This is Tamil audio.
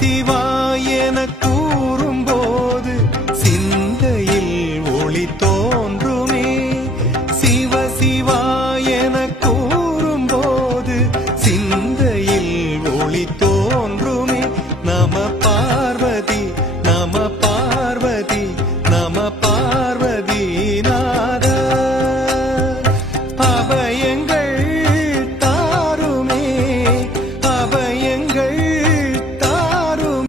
சிவாய என கூறும்போது சிந்தையில் ஒளி தோன்றுமே. சிவ சிவாய என கூறும்போது சிந்தையில் ஒளி தோன்றுமே. நம பார்வதி நம பார்வதி நம பார்வதி